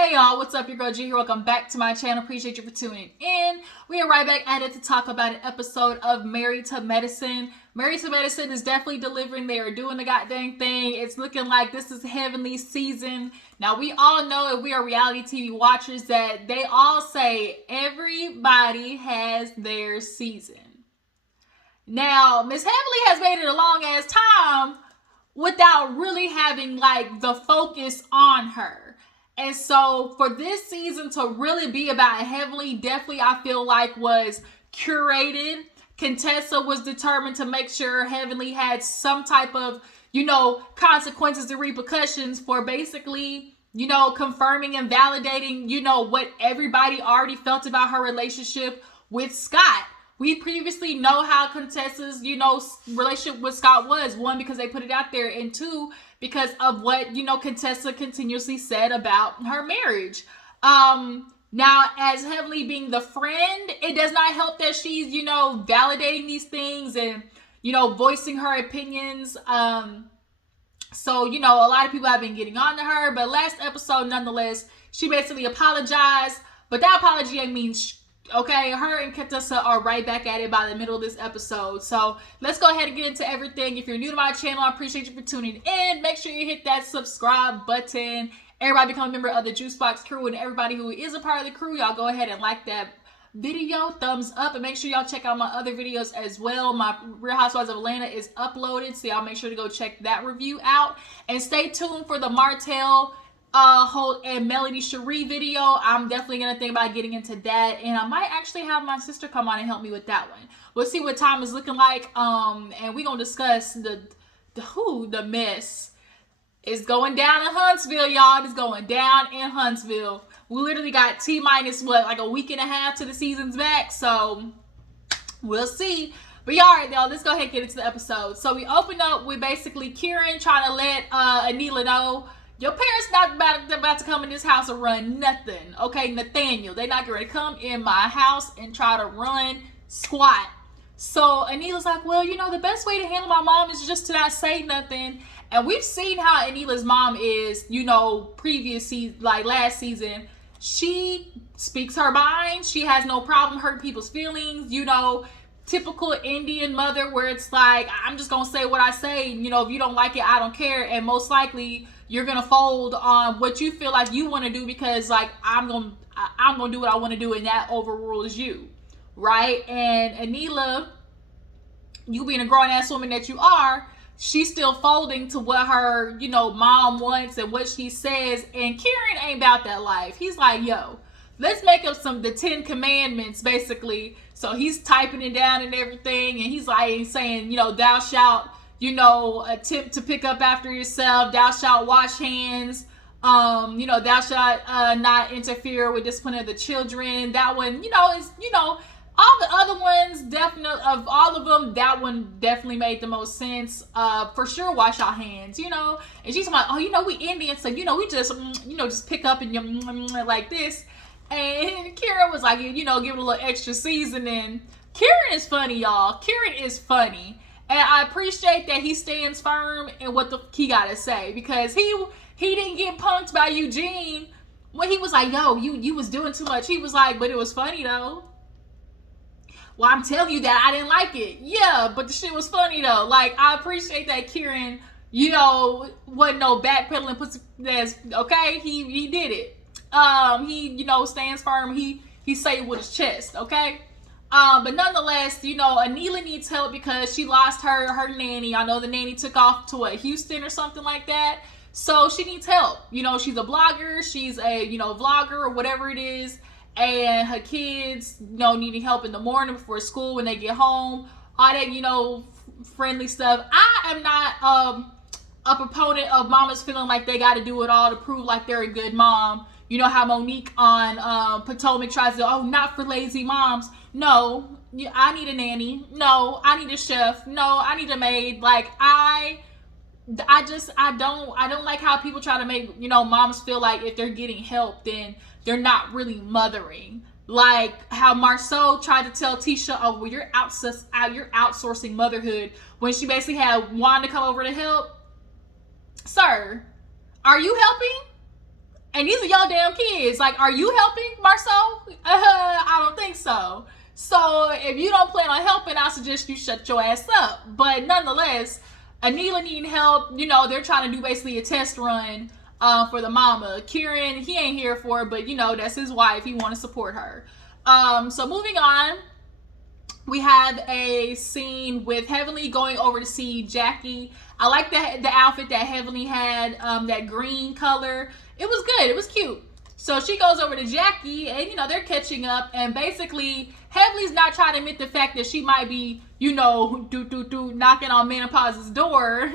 Hey y'all, what's up? Your girl G here. Welcome back to my channel. Appreciate you for tuning in. We are right back at it to talk about an episode of Married to Medicine. Married to Medicine is definitely delivering. They are doing the goddamn thing. It's looking like this is heavenly season. Now, we all know, if we are reality TV watchers, that they all say everybody has their season. Now, Miss Heavenly has made it a long ass time without really having like the focus on her. And so for this season to really be about Heavenly, definitely I feel like was curated. Contessa was determined to make sure Heavenly had some type of, consequences and repercussions for basically, confirming and validating, what everybody already felt about her relationship with Scott. We previously know how Contessa's, relationship with Scott was. One, because they put it out there, and two, because of what, Contessa continuously said about her marriage. Now, as Heavenly being the friend, it does not help that she's, validating these things and, voicing her opinions. So, a lot of people have been getting on to her, but last episode, nonetheless, she basically apologized, but that apology ain't mean okay, her and Contessa are right back at it by the middle of this episode. So let's go ahead and get into everything. If you're new to my channel, I appreciate you for tuning in. Make sure you hit that subscribe button. Everybody become a member of the Juicebox crew, and everybody who is a part of the crew, y'all go ahead and like that video, thumbs up, and make sure y'all check out my other videos as well. My Real Housewives of Atlanta is uploaded, so y'all make sure to go check that review out. And stay tuned for the Martell Holt and Melody Cherie video. I'm definitely gonna think about getting into that, and I might actually have my sister come on and help me with that one. We'll see what time is looking like, and we're gonna discuss the mess is going down in Huntsville, y'all. It's going down in Huntsville. We literally got T-minus like a week and a half to the season's back, so we'll see. But y'all, right, y'all, let's go ahead and get into the episode. So we open up with basically Kieran trying to let Anila know, your parents not about to come in this house and run nothing. Okay, Nathaniel, they're not going to come in my house and try to run squat. So Anila's like, well, the best way to handle my mom is just to not say nothing. And we've seen how Anila's mom is, previous season, like last season. She speaks her mind. She has no problem hurting people's feelings, typical Indian mother where it's like, I'm just going to say what I say. If you don't like it, I don't care. And most likely you're going to fold on what you feel like you want to do because like, I'm going to do what I want to do, and that overrules you. Right. And Anila, you being a grown ass woman that you are, she's still folding to what her, mom wants and what she says. And Kieran ain't about that life. He's like, yo, let's make up the 10 commandments, basically. So he's typing it down and everything. And he's like saying, thou shalt, attempt to pick up after yourself. Thou shalt wash hands. Thou shalt not interfere with discipline of the children. That one, is, all the other ones, definitely, of all of them, that one definitely made the most sense. For sure, wash our hands, And she's like, oh, we Indian, so, we just, just pick up and like this. And Kieran was like, give it a little extra seasoning. Kieran is funny, y'all. Kieran is funny. And I appreciate that he stands firm in what he got to say. Because he didn't get punked by Eugene when he was like, yo, you was doing too much. He was like, but it was funny, though. Well, I'm telling you that I didn't like it. Yeah, but the shit was funny, though. Like, I appreciate that Kieran, wasn't no backpedaling pussy ass, okay? He did it. He, stands firm. He say it with his chest, okay? But nonetheless, Anila needs help because she lost her nanny. I know the nanny took off to Houston or something like that. So she needs help. She's a blogger. She's a, vlogger or whatever it is. And her kids, needing help in the morning before school when they get home. All that, friendly stuff. I am not a proponent of mamas feeling like they got to do it all to prove like they're a good mom. You know how Monique on Potomac tries to, not for lazy moms. No, I need a nanny. No, I need a chef. No, I need a maid. Like, I don't like how people try to make, moms feel like if they're getting help, then they're not really mothering. Like how Marceau tried to tell Tisha, oh, well, you're outsourcing motherhood, when she basically had Wanda come over to help. Sir, are you helping? And these are your damn kids. Like, are you helping, Marceau? I don't think so. So if you don't plan on helping, I suggest you shut your ass up. But nonetheless, Anila needing help. You know, they're trying to do basically a test run for the mama. Kieran, he ain't here for it, but you know, that's his wife. He want to support her. So moving on, we have a scene with Heavenly going over to see Jackie. I like the outfit that Heavenly had, that green color. It was good. It was cute. So she goes over to Jackie, and you know, they're catching up, and basically Heavenly's not trying to admit the fact that she might be, you know, knocking on menopause's door.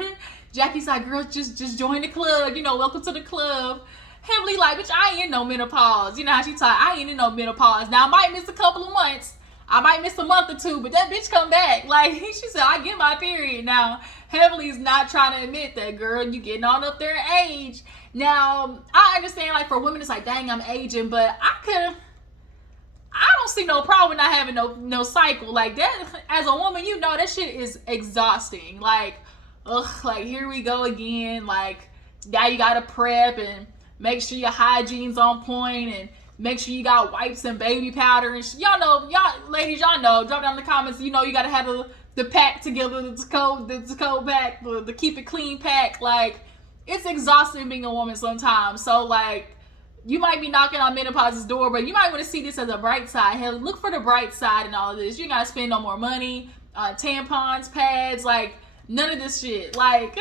Jackie's like, girl, just join the club, you know, welcome to the club. Heavenly like, bitch, I ain't in no menopause. You know how she talk, I ain't in no menopause. Now I might miss a couple of months, I might miss a month or two, but that bitch come back. Like, she said, I get my period. Now, Heavenly's not trying to admit that, girl, you getting on up there in age. Now, I understand, like, for women, it's like, dang, I'm aging, but I don't see no problem with not having no cycle. Like, that, as a woman, you know, that shit is exhausting. Like, ugh, like, here we go again. Like, now you gotta prep and make sure your hygiene's on point and make sure you got wipes and baby powder and y'all know, y'all ladies, y'all know. Drop down in the comments. You know you gotta have the pack together, the Decode pack, the keep it clean pack. Like, it's exhausting being a woman sometimes. So like, you might be knocking on menopause's door, but you might want to see this as a bright side. Hell, look for the bright side in all of this. You gotta spend no more money, tampons, pads, like none of this shit. Like,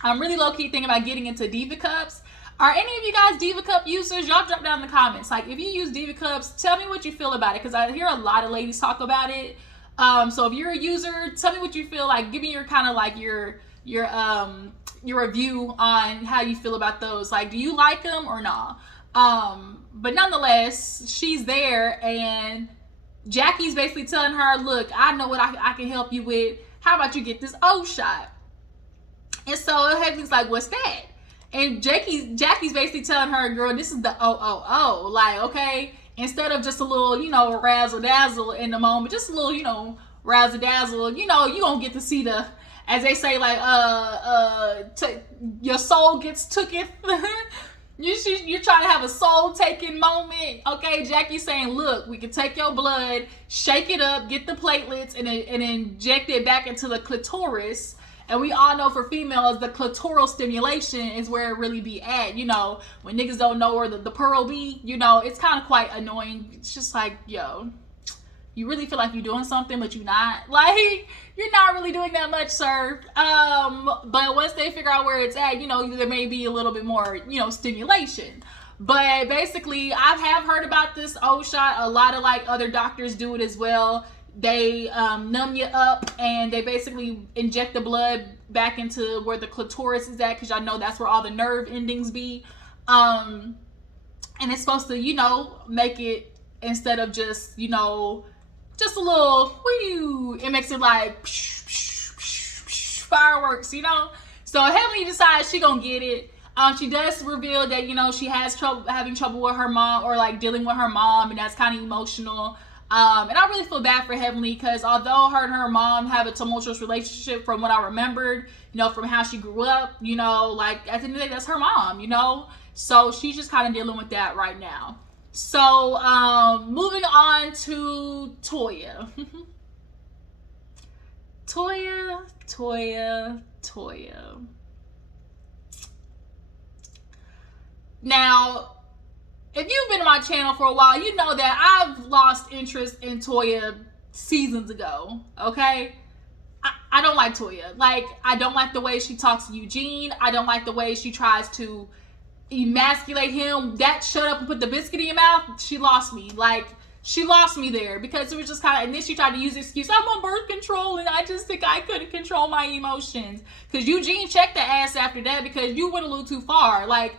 I'm really low key thinking about getting into Diva Cups. Are any of you guys Diva Cup users? Y'all drop down in the comments. Like, if you use Diva Cups, tell me what you feel about it, because I hear a lot of ladies talk about it. So if you're a user, tell me what you feel like. Give me your kind of like your review on how you feel about those. Like, do you like them or not? But nonetheless, she's there, and Jackie's basically telling her, look, I know what I can help you with. How about you get this O shot? And so Heavenly's like, what's that? And Jackie's basically telling her, girl, this is the OOO. Like, okay, instead of just a little, you know, razzle dazzle in the moment, just a little, you know, razzle dazzle, you know, you gonna get to see the, as they say, like, your soul gets tooketh. You're trying to have a soul taking moment. Okay, Jackie's saying, look, we can take your blood, shake it up, get the platelets, and inject it back into the clitoris. And we all know for females, the clitoral stimulation is where it really be at. You know, when niggas don't know where the pearl be, you know, it's kind of quite annoying. It's just like, yo, you really feel like you're doing something, but you're not. Like, you're not really doing that much, sir. But once they figure out where it's at, you know, there may be a little bit more, you know, stimulation. But basically, I have heard about this O shot. A lot of, like, other doctors do it as well. They numb you up, and they basically inject the blood back into where the clitoris is at, because y'all know that's where all the nerve endings be. And it's supposed to, you know, make it, instead of just, you know, just a little, whoo, it makes it like fireworks, you know. So Heavenly decides she gonna get it. She does reveal that, you know, she has having trouble with her mom, or like dealing with her mom, and that's kind of emotional. And I really feel bad for Heavenly, because although her and her mom have a tumultuous relationship from what I remembered, you know, from how she grew up, you know, like at the end of the day, that's her mom, you know. So she's just kind of dealing with that right now. So moving on to Toya. Toya. Now, if you've been on my channel for a while, you know that I've lost interest in Toya seasons ago, okay? I don't like Toya. Like, I don't like the way she talks to Eugene. I don't like the way she tries to emasculate him. That shut up and put the biscuit in your mouth, she lost me. Like, she lost me there, because it was just kind of, and then she tried to use the excuse, I'm on birth control, and I just think I couldn't control my emotions. Because Eugene checked the ass after that, because you went a little too far. Like,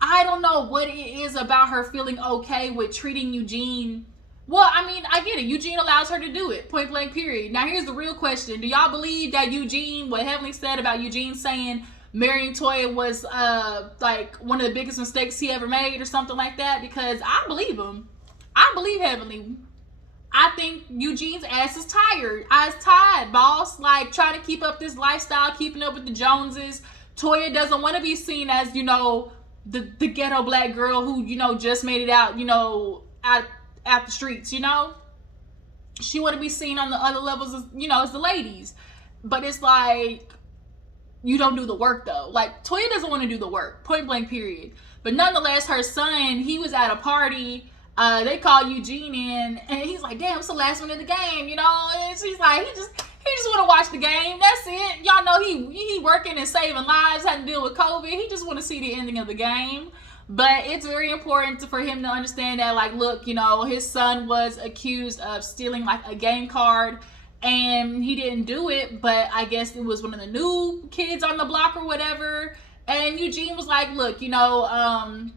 I don't know what it is about her feeling okay with treating Eugene. Well, I mean, I get it. Eugene allows her to do it. Point blank, period. Now, here's the real question. Do y'all believe that Eugene, what Heavenly said about Eugene saying marrying Toya was like one of the biggest mistakes he ever made, or something like that? Because I believe him. I believe Heavenly. I think Eugene's ass is tired. I was tired, boss. Like, trying to keep up this lifestyle, keeping up with the Joneses. Toya doesn't want to be seen as, you know, the ghetto black girl who, you know, just made it out, you know, out the streets, you know. She want to be seen on the other levels, as, you know, as the ladies. But it's like, you don't do the work though. Like, Toya doesn't want to do the work, point blank period. But nonetheless, her son, he was at a party. They called Eugene in, and he's like, damn, it's the last one of the game, you know. And she's like, he just want to watch the game. That's it. Y'all know he working and saving lives, having to deal with COVID. He just want to see the ending of the game. But it's very important for him to understand that, like, look, you know, his son was accused of stealing like a game card, and he didn't do it, but I guess it was one of the new kids on the block or whatever. And Eugene was like, look, you know,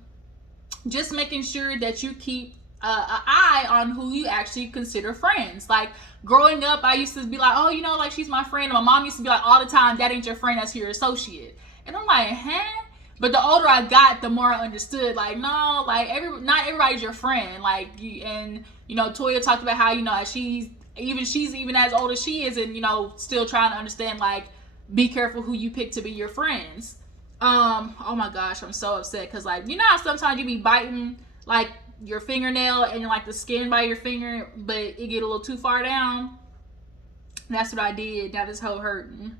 just making sure that you keep an eye on who you actually consider friends. Like, growing up, I used to be like, oh, you know, like, she's my friend. And my mom used to be like all the time, that ain't your friend, that's your associate. And I'm like, huh? But the older I got, the more I understood, like, no, like, not everybody's your friend. Like, and, you know, Toya talked about how, you know, she's even as old as she is, and, you know, still trying to understand, like, be careful who you pick to be your friends. Oh my gosh, I'm so upset, because, like, you know how sometimes you be biting, like, your fingernail, and like the skin by your finger, but it get a little too far down? That's what I did. Now this whole hurting.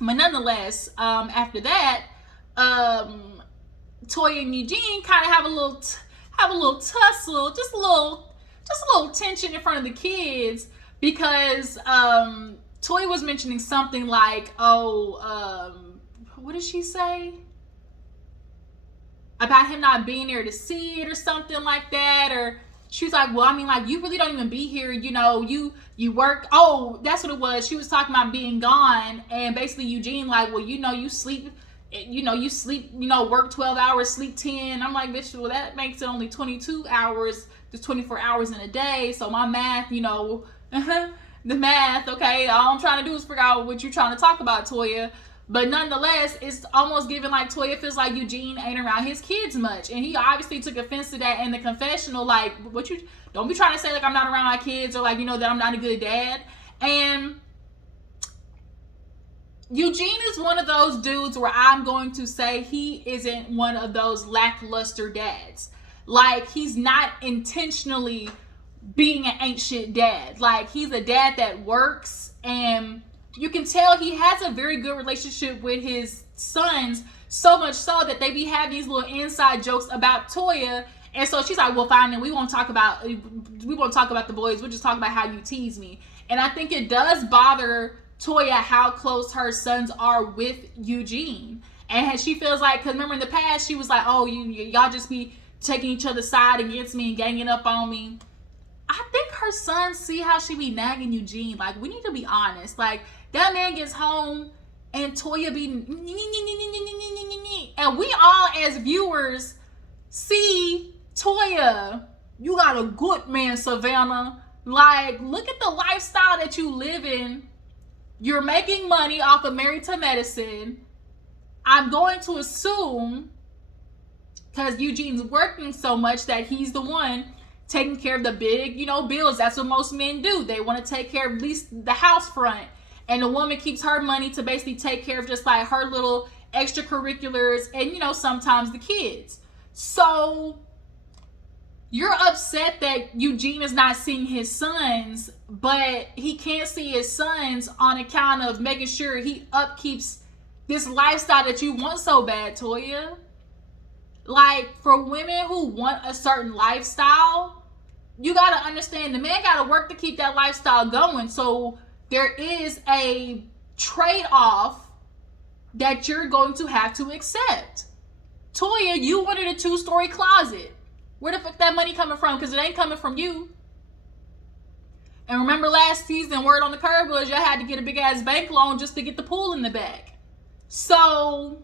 But nonetheless, after that, Toya and Eugene kind of have a little tussle, just a little tension in front of the kids, because Toya was mentioning something like, what did she say? About him not being there to see it or something like that. Or she's like, well, I mean, like, you really don't even be here, you know, you work. Oh, that's what it was. She was talking about being gone, and basically Eugene like, well, you know, you sleep, work 12 hours, sleep 10. I'm like, bitch, well, that makes it only 22 hours. There's 24 hours in a day. So my math, you know, the math, okay, all I'm trying to do is figure out what you're trying to talk about, Toya. But nonetheless, it's almost giving like Toya feels like Eugene ain't around his kids much. And he obviously took offense to that in the confessional. Like, what you, don't be trying to say like I'm not around my kids, or like, you know, that I'm not a good dad. And Eugene is one of those dudes where I'm going to say he isn't one of those lackluster dads. Like, he's not intentionally being an ain't shit dad. Like, he's a dad that works, and you can tell he has a very good relationship with his sons, so much so that they be having these little inside jokes about Toya. And so she's like, well, fine, then we won't talk about the boys. We'll just talk about how you tease me. And I think it does bother Toya how close her sons are with Eugene. And she feels like, because remember in the past, she was like, oh, y'all just be taking each other's side against me and ganging up on me. I think her sons see how she be nagging Eugene. Like, we need to be honest. Like, that man gets home and Toya be, and we all as viewers see Toya, you got a good man, Savannah. Like, look at the lifestyle that you live in. You're making money off of Married to Medicine. I'm going to assume, because Eugene's working so much, that he's the one taking care of the big, you know, bills. That's what most men do. They want to take care of at least the house front. And the woman keeps her money to basically take care of just like her little extracurriculars and, you know, sometimes the kids. So you're upset that Eugene is not seeing his sons, but he can't see his sons on account of making sure he upkeeps this lifestyle that you want so bad, Toya. Like, for women who want a certain lifestyle, you got to understand the man got to work to keep that lifestyle going. So there is a trade-off that you're going to have to accept. Toya, you wanted a 2-story closet. Where the fuck that money coming from? Because it ain't coming from you. And remember last season, word on the curb was y'all had to get a big ass bank loan just to get the pool in the back. So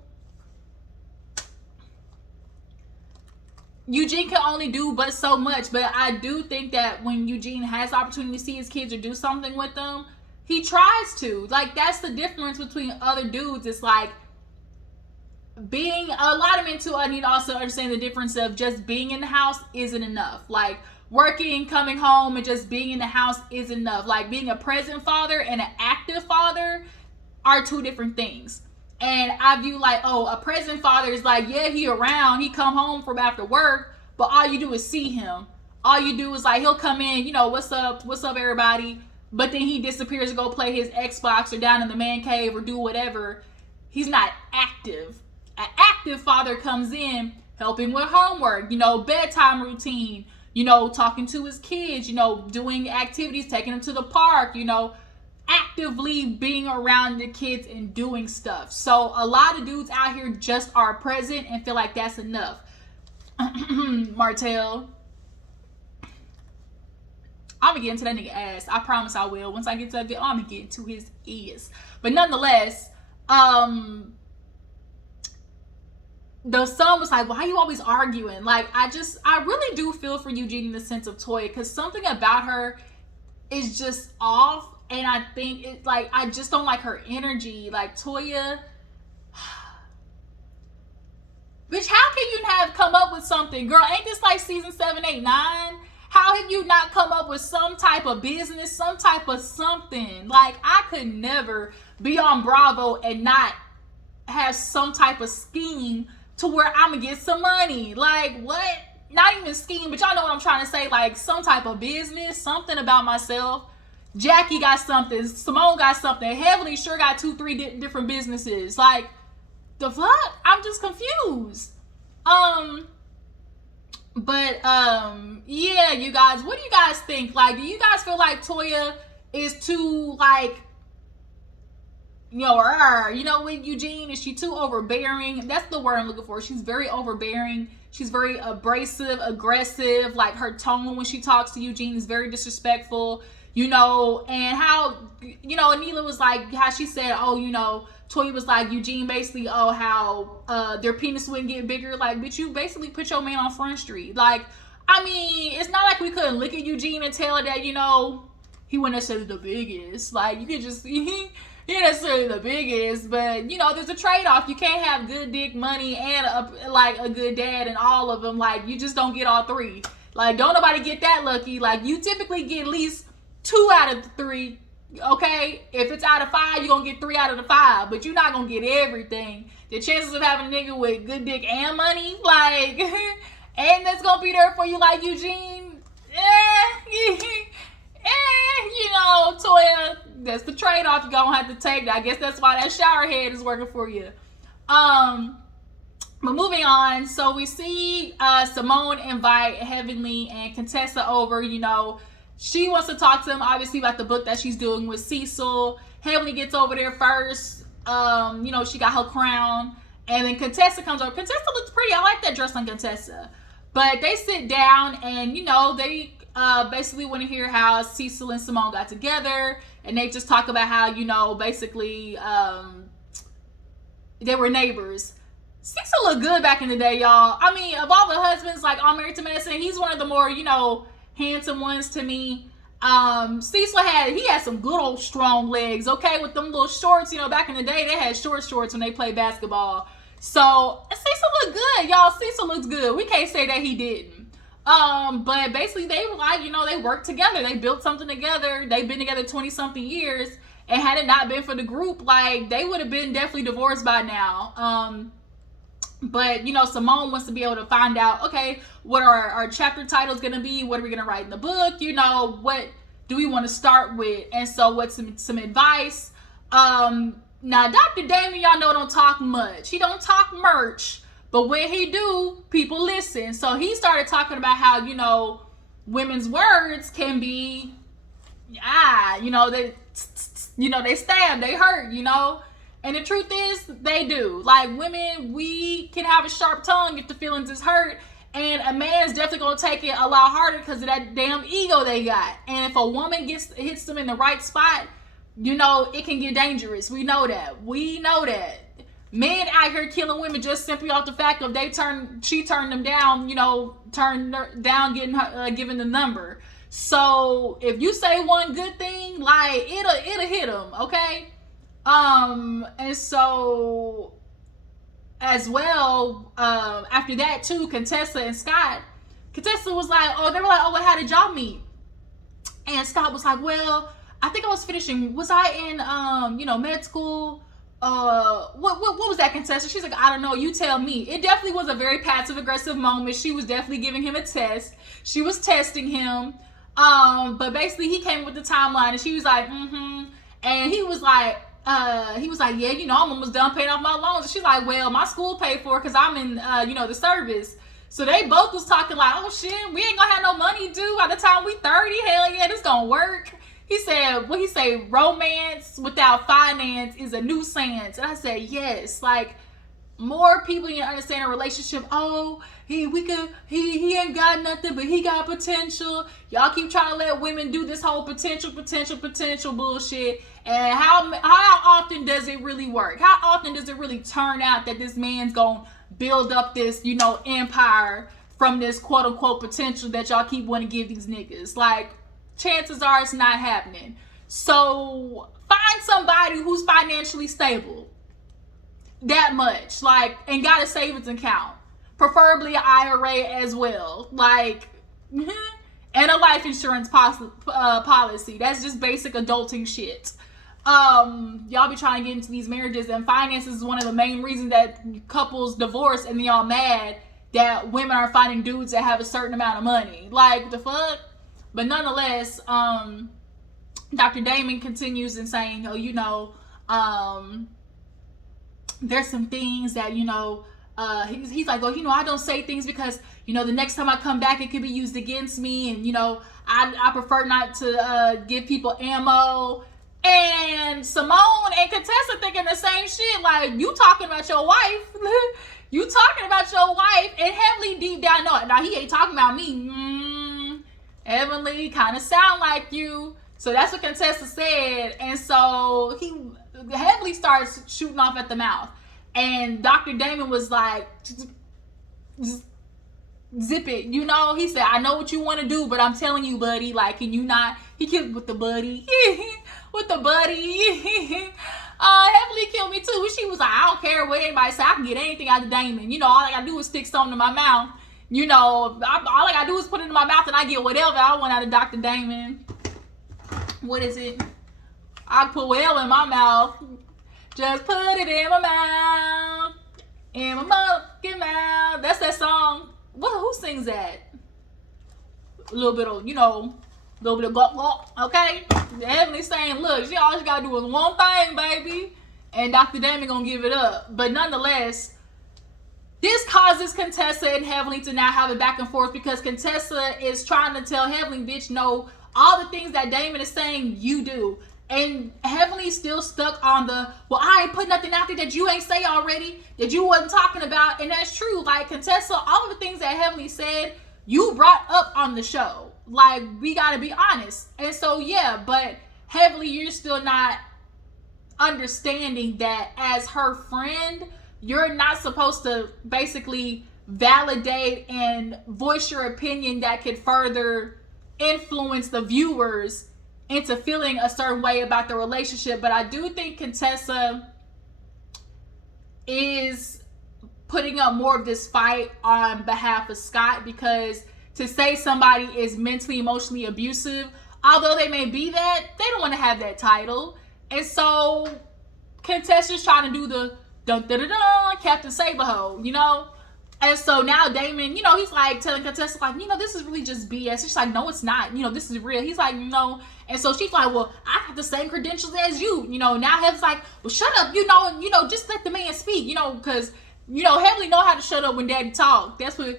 Eugene can only do but so much. But I do think that when Eugene has the opportunity to see his kids or do something with them, he tries to. Like, that's the difference between other dudes. It's like, being, a lot of men too, I need to also understand the difference of just being in the house isn't enough. Like, working, coming home, and just being in the house is enough. Like, being a present father and an active father are two different things. And I view like, oh, a present father is like, yeah, he around, he come home from after work, but all you do is see him. All you do is like, he'll come in, you know, what's up, everybody, but then he disappears to go play his Xbox or down in the man cave or do whatever. He's not active. An active father comes in helping with homework, you know, bedtime routine, you know, talking to his kids, you know, doing activities, taking them to the park, you know, actively being around the kids and doing stuff. So a lot of dudes out here just are present and feel like that's enough. Martell, I'm gonna get into that nigga ass. I promise I will. Once I get to that video, I'm gonna get into his ears. But nonetheless, the son was like, why are you always arguing? Like, I really do feel for Eugene in the sense of Toya, because something about her is just off. And I think it's like, I just don't like her energy. Like, Toya, bitch, how can you have come up with something? Girl, ain't this like season 7, 8, 9? How have you not come up with some type of business, some type of something? Like, I could never be on Bravo and not have some type of scheme to where I'm gonna get some money. Like, what? Not even scheme, but y'all know what I'm trying to say. Like, some type of business, something about myself. Jackie got something. Simone got something. Heavenly sure got 2, 3 different businesses. Like, the fuck? I'm just confused. Yeah, you guys, what do you guys think? Like, do you guys feel like Toya is too, like, you know, with Eugene, is she too overbearing? That's the word I'm looking for. She's very overbearing. She's very abrasive, aggressive. Like, her tone when she talks to Eugene is very disrespectful. You know, and how, you know, Anila was like, how she said, oh, you know, Toya was like, Eugene basically, oh, how their penis wouldn't get bigger. Like, bitch, you basically put your man on Front Street. Like, I mean, it's not like we couldn't look at Eugene and tell that, you know, he wasn't necessarily the biggest. Like, you could just, he ain't necessarily the biggest, but, you know, there's a trade-off. You can't have good dick, money, and a good dad and all of them. Like, you just don't get all three. Like, don't nobody get that lucky. Like, you typically get at least 2 out of the 3, okay? If it's out of 5, you're gonna get 3 out of the 5, but you're not gonna get everything. The chances of having a nigga with good dick and money, like, and that's gonna be there for you, like Eugene, you know, Toya, that's the trade-off you're gonna have to take. I guess that's why that shower head is working for you. But moving on, so we see Simone invite Heavenly and Contessa over, you know. She wants to talk to him, obviously, about the book that she's doing with Cecil. Heavenly gets over there first. You know, she got her crown. And then Contessa comes over. Contessa looks pretty. I like that dress on Contessa. But they sit down and, you know, they basically want to hear how Cecil and Simone got together. And they just talk about how, you know, basically they were neighbors. Cecil looked good back in the day, y'all. I mean, of all the husbands, like, on Married to Medicine, he's one of the more, you know, handsome ones to me. Cecil had some good old strong legs, okay, with them little shorts. You know, back in the day, they had short shorts when they played basketball. So Cecil looked good, y'all. Cecil looks good. We can't say that he didn't. But basically they were like, you know, they worked together. They built something together. They've been together 20-something years. And had it not been for the group, like, they would have been definitely divorced by now. But, you know, Simone wants to be able to find out, okay, what are our chapter titles going to be? What are we going to write in the book? You know, what do we want to start with? And so what's some advice? Now, Dr. Damon, y'all know, don't talk much. He don't talk much. But when he do, people listen. So he started talking about how, you know, women's words can be, you know, they stab, they hurt, you know. And the truth is, they do. Like, women, we can have a sharp tongue if the feelings is hurt. And a man's definitely going to take it a lot harder because of that damn ego they got. And if a woman hits them in the right spot, you know, it can get dangerous. We know that. Men out here killing women just simply off the fact of she turned them down, you know, turned her down, giving the number. So if you say one good thing, like, it'll hit them, okay? And so as well, after that too, Contessa and Scott, Contessa was like, they were like, well, how did y'all meet? And Scott was like, well, I think I was finishing, was I in, you know, med school? what was that, contestant? She's like, I don't know, you tell me. It definitely was a very passive aggressive moment. She was definitely giving him a test. She was testing him. But basically he came with the timeline and she was like, and he was like, yeah, you know, I'm almost done paying off my loans. And she's like, well, my school paid for it because I'm in the service. So they both was talking like, oh shit, we ain't gonna have no money due by the time we 30. Hell yeah, this gonna work. He said, what he say, romance without finance is a nuisance. And I said, yes, like, more people need to understand a relationship. Oh, he ain't got nothing, but he got potential. Y'all keep trying to let women do this whole potential bullshit. And how often does it really work? How often does it really turn out that this man's gonna build up this, empire from this quote unquote potential that y'all keep wanting to give these niggas? Like, chances are it's not happening. So find somebody who's financially stable. That much, like, and got a savings account, preferably an IRA as well, like, and a life insurance policy. That's just basic adulting shit. Y'all be trying to get into these marriages, and finances is one of the main reasons that couples divorce, and y'all mad that women are finding dudes that have a certain amount of money. Like, the fuck? But nonetheless, Dr. Damon continues in saying, there's some things that, he's like, I don't say things because, the next time I come back, it could be used against me. And, I prefer not to give people ammo. And Simone and Contessa thinking the same shit. Like, you talking about your wife. You talking about your wife. And Heavenly deep down, no, now he ain't talking about me. Heavenly kind of sound like you. So that's what Contessa said. And so he Heavenly starts shooting off at the mouth. And Dr. Damon was like, zip it. He said, I know what you want to do, but I'm telling you, buddy, like, can you not? He killed with the buddy. With the buddy. Heavenly killed me too. She was like, I don't care what anybody say. I can get anything out of Damon. All I gotta do is stick something in my mouth. All I gotta do is put it in my mouth and I get whatever I want out of Dr. Damon. What is it? I put whatever in my mouth. Just put it in my mouth. In my motherfucking mouth. That's that song. Who sings that? A little bit of, little bit of glop glop. Okay? Heavenly saying, look, all you gotta do is one thing, baby. And Dr. Damon gonna give it up. But nonetheless, this causes Contessa and Heavenly to now have a back and forth because Contessa is trying to tell Heavenly, bitch, no, all the things that Damon is saying, you do. And Heavenly's still stuck on well, I ain't put nothing out there that you ain't say already, that you wasn't talking about. And that's true. Like, Contessa, all of the things that Heavenly said, you brought up on the show. Like, we gotta be honest. And so, yeah, but Heavenly, you're still not understanding that as her friend, you're not supposed to basically validate and voice your opinion that could further influence the viewers into feeling a certain way about the relationship. But I do think Contessa is putting up more of this fight on behalf of Scott, because to say somebody is mentally, emotionally abusive, although they may be that, they don't want to have that title. And so Contessa's trying to do the dun dun dun dun Captain Saberho, And so now Damon, he's like telling Contessa, like, this is really just BS. She's like, no, it's not. This is real. He's like, no. And so she's like, well, I have the same credentials as you. Now Heavenly's like, well, shut up, just let the man speak, because, Heavenly know how to shut up when Daddy talk. That's when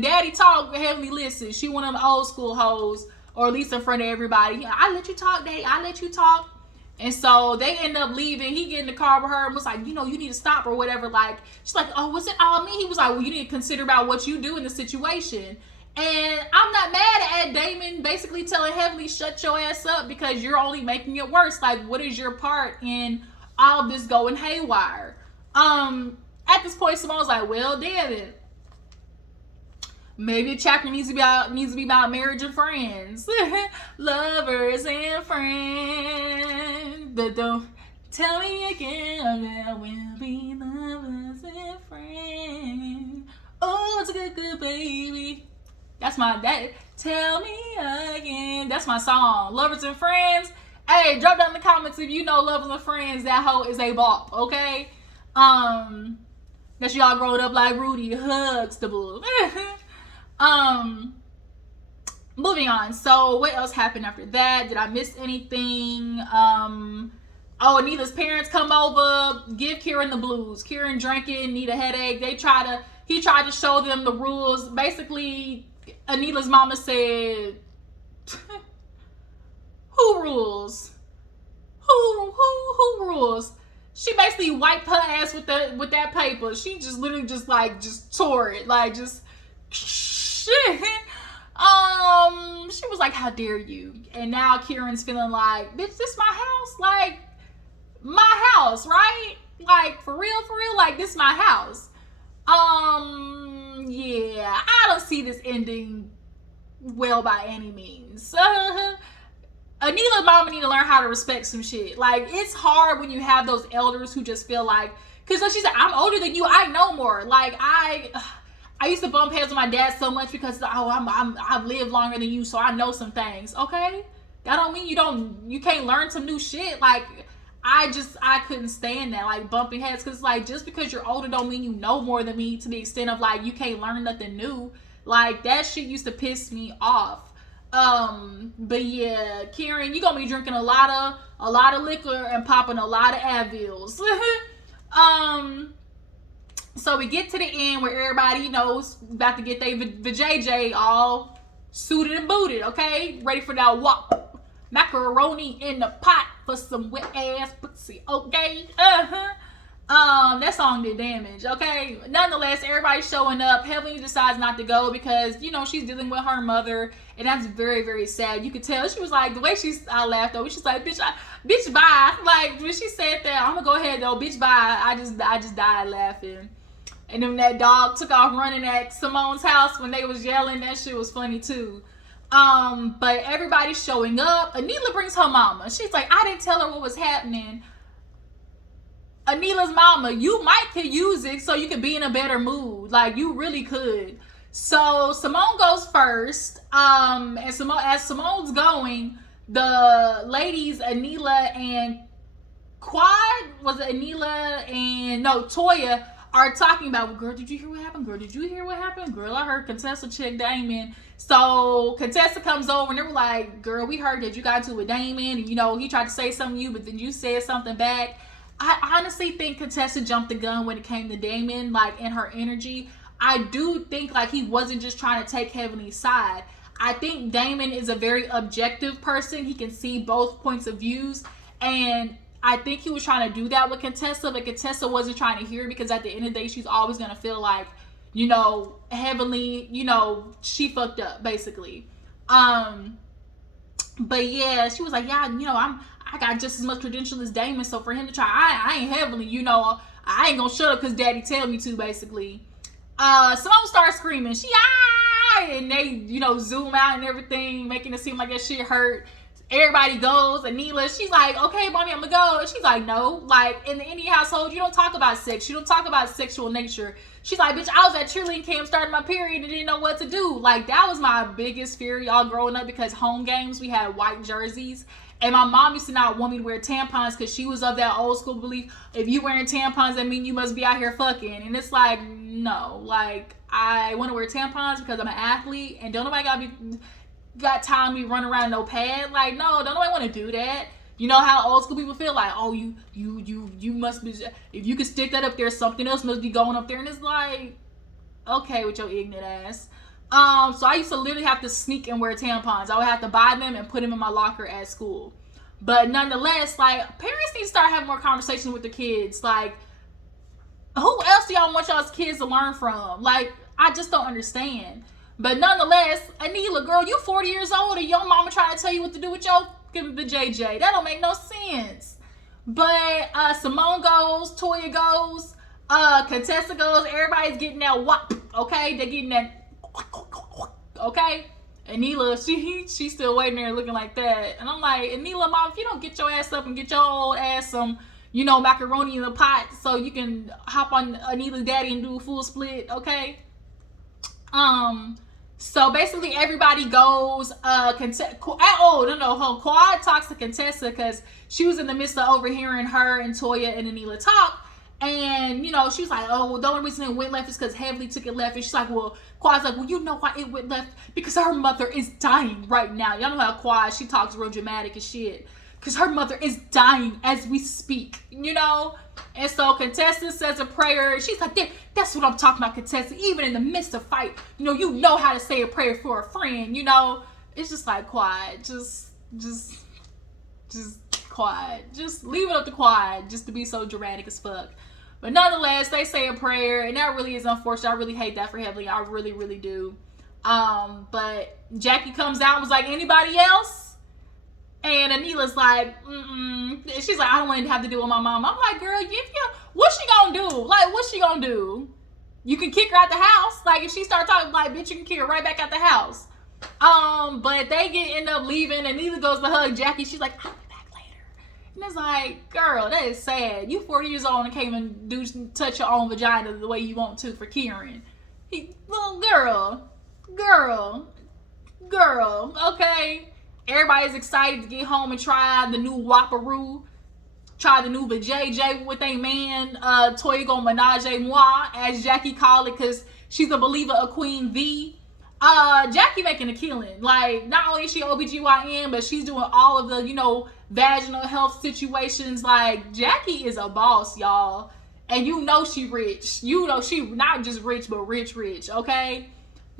Daddy talk, Heavenly listens. She one of them old school hoes, or at least in front of everybody. I let you talk, Daddy. I let you talk. And so they end up leaving. He get in the car with her and was like, you need to stop or whatever. Like, she's like, oh, was it all me? He was like, well, you need to consider about what you do in the situation. And I'm not mad at Damon basically telling Heavenly, shut your ass up because you're only making it worse. Like, what is your part in all of this going haywire? At this point, Simone's like, well, damn it. Maybe the chapter needs to be about marriage and friends. Lovers and friends. Don't tell me again that we'll be lovers and friends. Oh, it's a good baby. That's tell me again. That's my song. Lovers and friends. Hey, drop down in the comments if you know Lovers and Friends. That hoe is a bop, okay? That y'all growing up like Rudy Huxtable. Moving on. So what else happened after that? Did I miss anything? Anila's parents come over, give Kieran the blues. Kieran drinking, need a headache. He tried to show them the rules. Basically, Anila's mama said, who rules? Who rules? She basically wiped her ass with that paper. She just literally just tore it. Like, just shit. She was like, how dare you? And now Kieran's feeling like, bitch, this my house? Like, my house, right? Like, for real? Like, this my house. Yeah, I don't see this ending well by any means. Anila's mama need to learn how to respect some shit. Like, it's hard when you have those elders who just feel like, because like she said, I'm older than you, I know more. Like, I used to bump heads with my dad so much because I've lived longer than you, so I know some things. Okay, that don't mean you can't learn some new shit. Like, I couldn't stand that, like, bumping heads, because like, just because you're older don't mean you know more than me, to the extent of like you can't learn nothing new. Like, that shit used to piss me off. But yeah, Kieran, you gonna be drinking a lot of liquor and popping a lot of Advils. So we get to the end where everybody knows about to get their vajayjay all suited and booted, okay? Ready for that wop. Macaroni in the pot for some wet ass pussy, okay? That song did damage, okay? Nonetheless, everybody's showing up. Heavenly decides not to go because, she's dealing with her mother, and that's very, very sad. You could tell she was like, the way I laughed though, she's like, bitch, bye. Like, when she said that, I'm gonna go ahead though, bitch, bye. I just died laughing. And then that dog took off running at Simone's house when they was yelling. That shit was funny too. But everybody's showing up. Anila brings her mama. She's like, I didn't tell her what was happening. Anila's mama, you could use it so you could be in a better mood. Like, you really could. So Simone goes first. And as Simone's going, the ladies, Anila and Toya are talking about, girl, did you hear what happened? Girl, did you hear what happened? Girl, I heard Contessa check Damon. So Contessa comes over and they were like, girl, we heard that you got into it with Damon, and he tried to say something to you, but then you said something back. I honestly think Contessa jumped the gun when it came to Damon, like, in her energy. I do think, like, he wasn't just trying to take Heavenly's side. I think Damon is a very objective person. He can see both points of views, and I think he was trying to do that with Contessa, but Contessa wasn't trying to hear it, because at the end of the day, she's always going to feel like, Heavenly, she fucked up, basically. But yeah, she was like, yeah, I got just as much credential as Damon, so for him to try, I ain't Heavenly, I ain't gonna shut up because daddy tell me to, basically. Simone starts screaming, and they, zoom out and everything, making it seem like that shit hurt. Everybody goes. Anila, she's like, okay, mommy, I'm gonna go. And she's like, no. Like, in the Indian household, you don't talk about sex. You don't talk about sexual nature. She's like, bitch, I was at cheerleading camp starting my period and didn't know what to do. Like, that was my biggest fear, y'all, growing up, because home games, we had white jerseys. And my mom used to not want me to wear tampons because she was of that old school belief, if you wearing tampons, that mean you must be out here fucking. And it's like, no. Like, I want to wear tampons because I'm an athlete, and don't nobody got time to run around no pad. Like, no, don't nobody want to do that. You know how old school people feel like, oh, you must be, if you can stick that up there, something else must be going up there. And it's like, okay, with your ignorant ass. So I used to literally have to sneak and wear tampons. I would have to buy them and put them in my locker at school. But nonetheless, like, parents need to start having more conversations with their kids. Like, who else do y'all want y'all's kids to learn from? Like, I just don't understand. But nonetheless, Anila, girl, you 40 years old and your mama trying to tell you what to do with your JJ. That don't make no sense. But Simone goes, Toya goes, Contessa goes. Everybody's getting that whop, okay? They're getting that, okay? Anila, she's still waiting there looking like that. And I'm like, Anila, mom, if you don't get your ass up and get your old ass some, macaroni in the pot so you can hop on Anila's daddy and do a full split, okay? So basically, everybody goes. Quad talks to Contessa because she was in the midst of overhearing her and Toya and Anila talk, and she was like, "Oh, well, the only reason it went left is because Heavenly took it left." And she's like, "Well," Quad's like, "Well, you know why it went left? Because her mother is dying right now." Y'all know how Quad, she talks real dramatic and shit. Because her mother is dying as we speak, And so Contessa says a prayer. She's like, that's what I'm talking about, Contessa. Even in the midst of fight, you know how to say a prayer for a friend, It's just like, quiet. Just quiet. Just leave it up to Quad just to be so dramatic as fuck. But nonetheless, they say a prayer, and that really is unfortunate. I really hate that for Heavenly. I really, really do. But Jackie comes out and was like, anybody else? And Anila's like, she's like, I don't want to have to deal with my mom. I'm like, girl, what's she gonna do? Like, what's she gonna do? You can kick her out the house. Like, if she start talking, like, bitch, you can kick her right back out the house. But they end up leaving, and Anila goes to hug Jackie. She's like, I'll be back later. And it's like, girl, that is sad. You 40 years old and can't even touch your own vagina the way you want to for Kieran. Little girl, okay? Everybody's excited to get home and try the new Whopperoo, try the new vajayjay with a man. Toya gonna menage a moi, as Jackie called it, because she's a believer of Queen V. Jackie making a killing. Like, not only is she OBGYN, but she's doing all of the, vaginal health situations. Like, Jackie is a boss, y'all. And she rich. She not just rich, but rich, okay?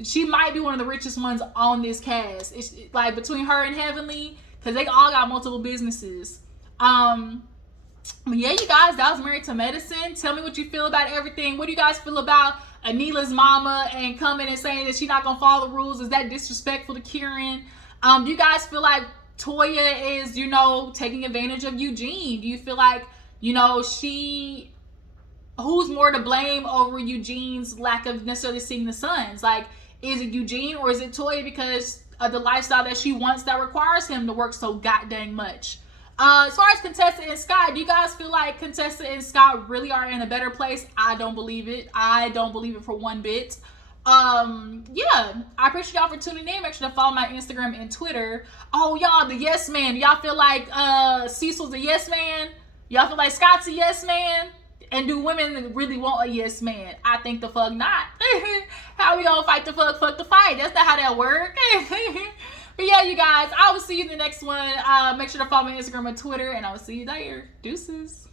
She might be one of the richest ones on this cast. It's like between her and Heavenly, because they all got multiple businesses. But yeah, you guys, that was Married to Medicine. Tell me what you feel about everything. What do you guys feel about Anila's mama and coming and saying that she's not gonna follow the rules? Is that disrespectful to Kieran? Do you guys feel like Toya is, taking advantage of Eugene? Do you feel like, who's more to blame over Eugene's lack of necessarily seeing the sons? Like, is it Eugene or is it Toya because of the lifestyle that she wants that requires him to work so goddamn much? As far as Contessa and Scott, do you guys feel like Contessa and Scott really are in a better place? I don't believe it. I don't believe it for one bit. Yeah, I appreciate y'all for tuning in. Make sure to follow my Instagram and Twitter. Oh, y'all, the yes man. Y'all feel like Cecil's a yes man? Y'all feel like Scott's a yes man? And do women really want a yes man? I think the fuck not. How we gonna fight the fuck the fight? That's not how that works. But yeah, you guys, I will see you in the next one. Make sure to follow my Instagram and Twitter, and I will see you there. Deuces.